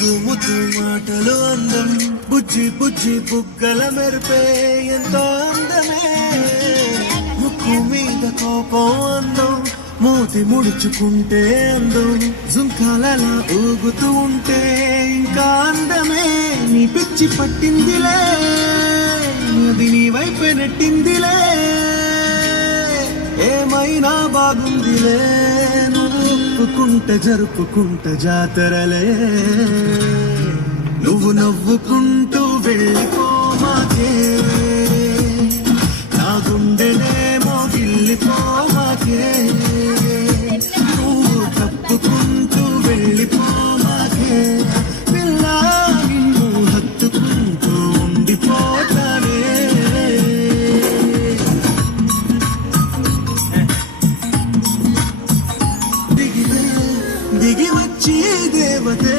ముద్దు ముద్దు మాటలు అందం, బుజ్జి బుజ్జి బుగ్గల మెరిపే ఎంతో అందమే. ముక్కు మీద కోపం అందం, మూతి ముడుచుకుంటే అందం, జుంకాలలా ఊగుతూ ఉంటే ఇంకా అందమే. నీ పిచ్చి పట్టిందిలే, అది నీ వైపే నెట్టిందిలే, ఏమైనా బాగుందిలే. నువ్వు ఒప్పుకుంటే జరుపుకుంటే జాతరలే. నువ్వు నవ్వుకుంటూ వెళ్ళిపోమాకే, నా గుండెనేమో గిల్లిపోమాకే. నువ్వు తప్పుకుంటూ వెళ్ళిపోమాకే, పిల్ల నిన్ను హత్తుకుంటూ ఉండిపోతానే. దిగి వచ్చి దేవతే